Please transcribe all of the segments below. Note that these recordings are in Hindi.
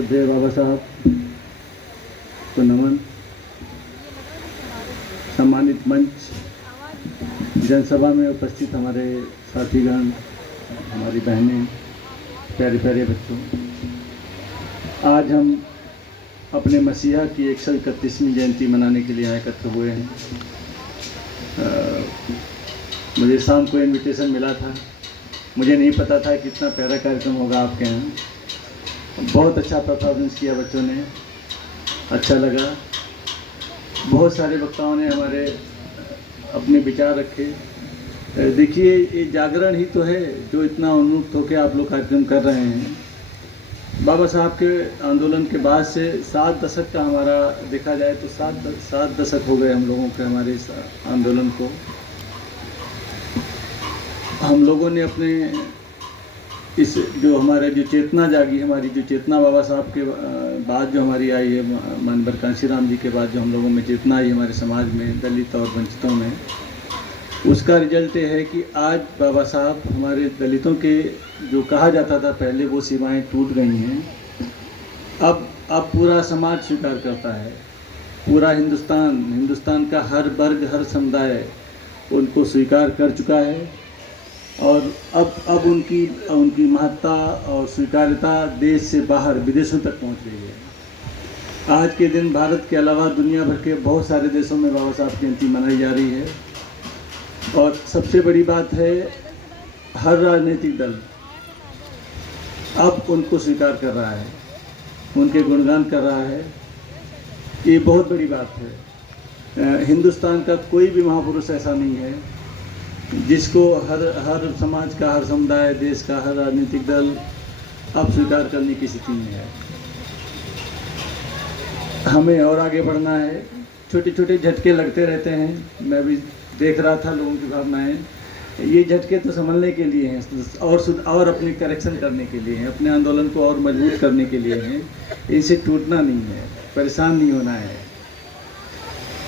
श्रद्धेय बाबा साहब को नमन। सम्मानित मंच, जनसभा में उपस्थित हमारे साथीगण, हमारी बहनें, प्यारे प्यारे बच्चों, आज हम अपने मसीहा की 131वीं जयंती मनाने के लिए यहाँ एकत्र हुए हैं। मुझे शाम को इनविटेशन मिला था, मुझे नहीं पता था कि इतना प्यारा कार्यक्रम होगा आपके यहाँ। बहुत अच्छा परफॉर्मेंस किया बच्चों ने, अच्छा लगा। बहुत सारे वक्ताओं ने हमारे अपने विचार रखे। देखिए, ये जागरण ही तो है जो इतना उन्मुक्त होकर आप लोग कार्यक्रम कर रहे हैं। बाबा साहब के आंदोलन के बाद से 7 दशक का हमारा देखा जाए तो 7 दशक हो गए हम लोगों के, हमारे इस आंदोलन को। हम लोगों ने अपने इस जो हमारे जो चेतना जागी, हमारी जो चेतना बाबा साहब के बाद जो हमारी आई है, मानवर कांशीराम जी के बाद जो हम लोगों में चेतना आई हमारे समाज में, दलित और वंचितों में, उसका रिजल्ट ये है कि आज बाबा साहब हमारे दलितों के जो कहा जाता था पहले, वो सीमाएं टूट गई हैं। अब पूरा समाज स्वीकार करता है, पूरा हिंदुस्तान का हर वर्ग, हर समुदाय उनको स्वीकार कर चुका है। और अब उनकी महत्ता और स्वीकार्यता देश से बाहर विदेशों तक पहुंच रही है। आज के दिन भारत के अलावा दुनिया भर के बहुत सारे देशों में बाबा साहब की जयंती मनाई जा रही है। और सबसे बड़ी बात है, हर राजनीतिक दल अब उनको स्वीकार कर रहा है, उनके गुणगान कर रहा है। ये बहुत बड़ी बात है। हिंदुस्तान का कोई भी महापुरुष ऐसा नहीं है जिसको हर समाज का, हर समुदाय, देश का हर राजनीतिक दल अब स्वीकार करने की स्थिति में है। हमें और आगे बढ़ना है। छोटे छोटे झटके लगते रहते हैं, मैं भी देख रहा था लोगों की भावनाएं। ये झटके तो संभलने के लिए हैं और अपने करेक्शन करने के लिए हैं, अपने आंदोलन को और मजबूत करने के लिए हैं। इनसे टूटना नहीं है, परेशान नहीं होना है।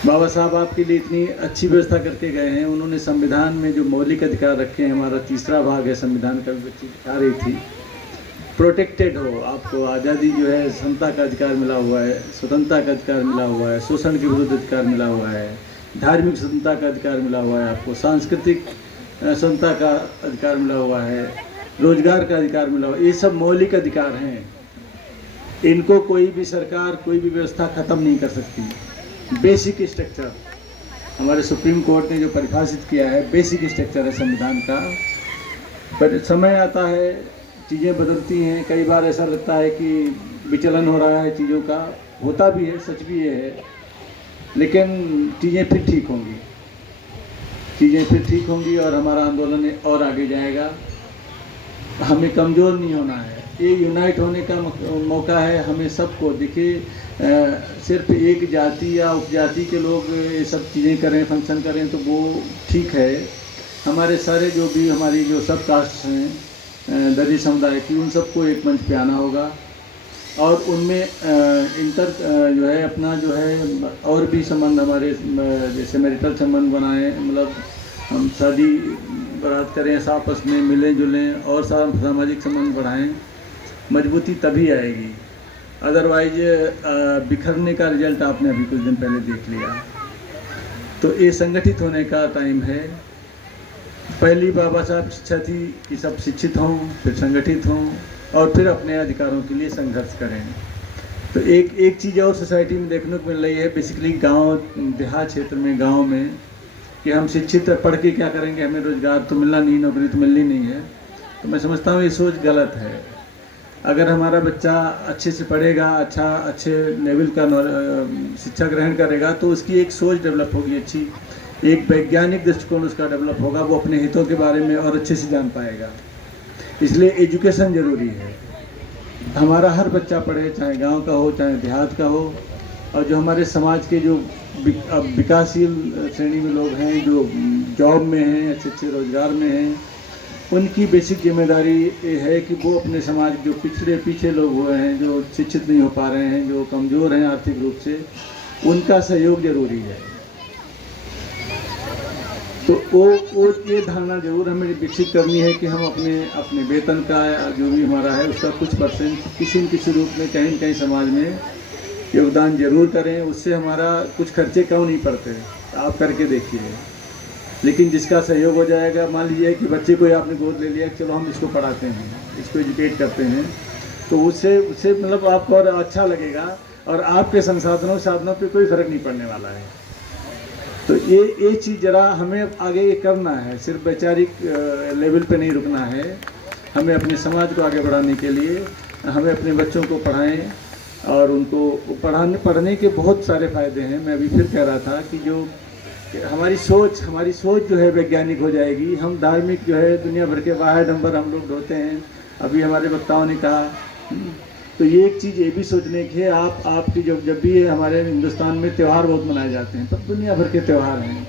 बाबा साहब आपके लिए इतनी अच्छी व्यवस्था करके गए हैं। उन्होंने संविधान में जो मौलिक अधिकार रखे हैं, हमारा 3रा भाग है संविधान का, बच्ची आ रही थी, प्रोटेक्टेड हो, आपको आज़ादी जो है, समता का अधिकार मिला हुआ है, स्वतंत्रता का अधिकार मिला हुआ है, शोषण के विरुद्ध अधिकार मिला हुआ है, धार्मिक स्वतंत्रता का अधिकार मिला हुआ है, आपको सांस्कृतिक स्वतंत्रता का अधिकार मिला हुआ है, रोजगार का अधिकार मिला हुआ है। ये सब मौलिक अधिकार हैं। इनको कोई भी सरकार, कोई भी व्यवस्था ख़त्म नहीं कर सकती। बेसिक स्ट्रक्चर हमारे सुप्रीम कोर्ट ने जो परिभाषित किया है, बेसिक स्ट्रक्चर है संविधान का। पर समय आता है, चीज़ें बदलती हैं। कई बार ऐसा लगता है कि विचलन हो रहा है चीज़ों का, होता भी है, सच भी ये है। लेकिन चीज़ें फिर ठीक होंगी, चीज़ें फिर ठीक होंगी और हमारा आंदोलन और आगे जाएगा। हमें कमज़ोर नहीं होना है, ये यूनाइट होने का मौका है हमें सबको। देखिए, सिर्फ एक जाति या उपजाति के लोग ये सब चीज़ें करें, फंक्शन करें तो वो ठीक है। हमारे सारे जो भी हमारी जो सब कास्ट हैं दलित समुदाय की, उन सबको एक मंच पे आना होगा और उनमें जो है अपना जो है और भी संबंध हमारे, जैसे मैरिटल संबंध बनाएं, मतलब हम शादी बारात करें, आपस में मिलें जुलें और सामाजिक संबंध बढ़ाएं। मजबूती तभी आएगी, अदरवाइज बिखरने का रिजल्ट आपने अभी कुछ दिन पहले देख लिया। तो ये संगठित होने का टाइम है। पहली बाबा साहब शिक्षा थी कि सब शिक्षित हों, फिर संगठित हों और फिर अपने अधिकारों के लिए संघर्ष करें। तो एक चीज़ और सोसाइटी में देखने को मिल रही है, बेसिकली गांव देहात क्षेत्र में, गांव में, कि हम शिक्षित पढ़ के क्या करेंगे, हमें रोज़गार तो मिलना नहीं, नौकरी तो मिलनी नहीं है। तो मैं समझता हूँ ये सोच गलत है। अगर हमारा बच्चा अच्छे से पढ़ेगा, अच्छे लेवल का शिक्षा ग्रहण करेगा, तो उसकी एक सोच डेवलप होगी अच्छी, एक वैज्ञानिक दृष्टिकोण उसका डेवलप होगा, वो अपने हितों के बारे में और अच्छे से जान पाएगा। इसलिए एजुकेशन ज़रूरी है। हमारा हर बच्चा पढ़े, चाहे गांव का हो, चाहे देहात का हो। और जो हमारे समाज के जो विकासशील श्रेणी में लोग हैं, जो जॉब में हैं, अच्छे रोजगार में हैं, उनकी बेसिक जिम्मेदारी ये है कि वो अपने समाज जो पीछे लोग हुए हैं, जो शिक्षित नहीं हो पा रहे हैं, जो कमज़ोर हैं आर्थिक रूप से, उनका सहयोग जरूरी है। तो तो वो ये धारणा जरूर हमें विकसित करनी है कि हम अपने वेतन का जो भी हमारा है उसका कुछ परसेंट किसी न किसी रूप में कहीं न कहीं समाज में योगदान जरूर करें। उससे हमारा कुछ खर्चे कम नहीं पड़ते, आप करके देखिए। लेकिन जिसका सहयोग हो जाएगा, मान लीजिए कि बच्चे को आपने गोद ले लिया, चलो हम इसको पढ़ाते हैं, इसको एजुकेट करते हैं, तो उससे मतलब आपको और अच्छा लगेगा और आपके संसाधनों साधनों पे कोई फ़र्क नहीं पड़ने वाला है। तो ये चीज़ ज़रा हमें आगे ये करना है, सिर्फ वैचारिक लेवल पे नहीं रुकना है। हमें अपने समाज को आगे बढ़ाने के लिए हमें अपने बच्चों को पढ़ाएं और उनको पढ़ने के बहुत सारे फ़ायदे हैं। मैं अभी फिर कह रहा था कि जो हमारी सोच जो है वैज्ञानिक हो जाएगी। हम धार्मिक जो है दुनिया भर के वाहिद नंबर हम लोग ढोते हैं, अभी हमारे वक्ताओं ने कहा। तो ये एक चीज़ ये भी सोचने की है, आपकी जब भी हमारे हिंदुस्तान में त्यौहार बहुत मनाए जाते हैं, तब दुनिया भर के त्यौहार हैं,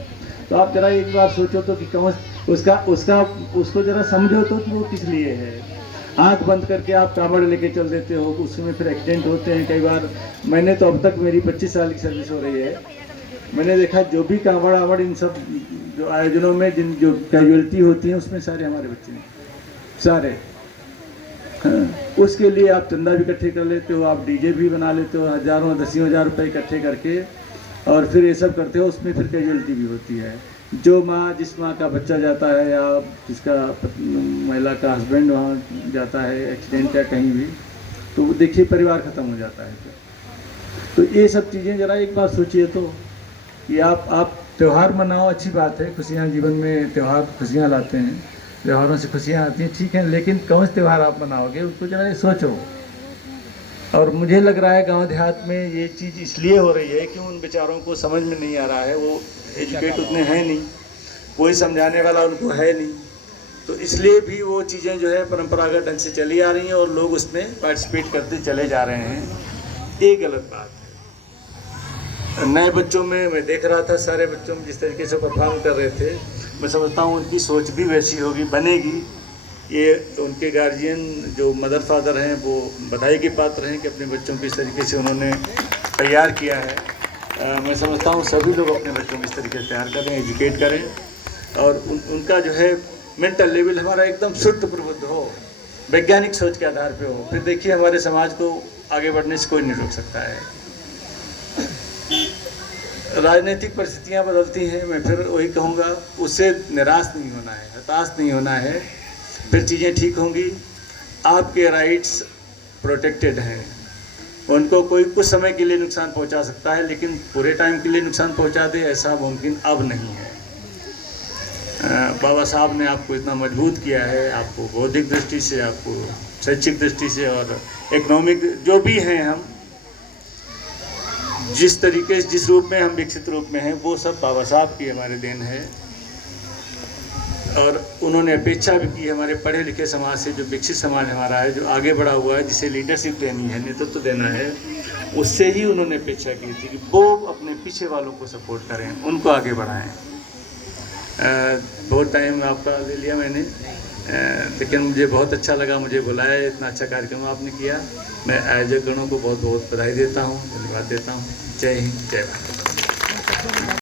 तो आप ज़रा एक बार सोचो तो कि कौन उसको ज़रा समझो तो कि वो किस लिए है। आंख बंद करके आप कांवड़ लेके चल देते हो, उसमें फिर एक्सीडेंट होते हैं कई बार। मैंने तो अब तक मेरी 25 साल की सर्विस हो रही है, मैंने देखा जो भी कांवड़ इन सब जो आयोजनों में जिन जो कैजुअलिटी होती है उसमें सारे हमारे बच्चे हैं, सारे। हाँ, उसके लिए आप चंदा भी इकट्ठे कर लेते हो, आप डीजे भी बना लेते हो, हज़ारों 10,000 रुपये इकट्ठे करके, और फिर ये सब करते हो। उसमें फिर कैजुअलिटी भी होती है। जिस माँ का बच्चा जाता है या जिसका महिला का हस्बैंड वहाँ जाता है एक्सीडेंट या कहीं भी, तो वो देखिए परिवार ख़त्म हो जाता है। तो ये सब चीज़ें ज़रा एक बार सोचिए तो कि आप त्यौहार मनाओ, अच्छी बात है, खुशियाँ जीवन में त्यौहार खुशियाँ लाते हैं, त्योहारों से खुशियाँ आती हैं, ठीक है, लेकिन कौन से त्यौहार आप मनाओगे उसको जरा सोचो। और मुझे लग रहा है गांव देहात में ये चीज़ इसलिए हो रही है कि उन बेचारों को समझ में नहीं आ रहा है, वो एजुकेट उतने हैं नहीं, कोई समझाने वाला उनको है नहीं, तो इसलिए भी वो चीज़ें जो है परंपरागत ढंग से चली आ रही हैं और लोग उसमें पार्टिसिपेट करते चले जा रहे हैं। ये गलत बात है। नए बच्चों में मैं देख रहा था, सारे बच्चों में जिस तरीके से परफॉर्म कर रहे थे, मैं समझता हूँ उनकी सोच भी वैसी होगी, बनेगी। ये उनके गार्जियन जो मदर फादर हैं वो बधाई के पात्र हैं कि अपने बच्चों को इस तरीके से उन्होंने तैयार किया है। मैं समझता हूँ सभी लोग अपने बच्चों को इस तरीके से तैयार करें, एजुकेट करें, और उनका जो है मेंटल लेवल हमारा एकदम शुद्ध प्रबुद्ध हो, वैज्ञानिक सोच के आधार पे हो। फिर देखिए हमारे समाज को आगे बढ़ने से कोई नहीं रोक सकता है। राजनीतिक परिस्थितियाँ बदलती हैं, मैं फिर वही कहूँगा, उससे निराश नहीं होना है, हताश नहीं होना है, फिर चीज़ें ठीक होंगी। आपके राइट्स प्रोटेक्टेड हैं, उनको कोई कुछ समय के लिए नुकसान पहुंचा सकता है, लेकिन पूरे टाइम के लिए नुकसान पहुंचा दे ऐसा मुमकिन अब नहीं है। बाबा साहब ने आपको इतना मजबूत किया है, आपको बौद्धिक दृष्टि से, आपको शैक्षिक दृष्टि से और इकोनॉमिक जो भी हैं, हम जिस तरीके से जिस रूप में हम विकसित रूप में हैं, वो सब बाबा साहब की हमारे देन है। और उन्होंने अपेक्षा भी की हमारे पढ़े लिखे समाज से, जो विकसित समाज हमारा है, जो आगे बढ़ा हुआ है, जिसे लीडरशिप देनी है, नेतृत्व देना है, उससे ही उन्होंने अपेक्षा की थी कि वो अपने पीछे वालों को सपोर्ट करें, उनको आगे बढ़ाएं। बहुत टाइम आपका ले लिया मैंने, लेकिन मुझे बहुत अच्छा लगा, मुझे बुलाया, इतना अच्छा कार्यक्रम आपने किया। मैं आयोजक गणों को बहुत बहुत बधाई देता हूँ, धन्यवाद देता हूँ। जय हिंद, जय भारत।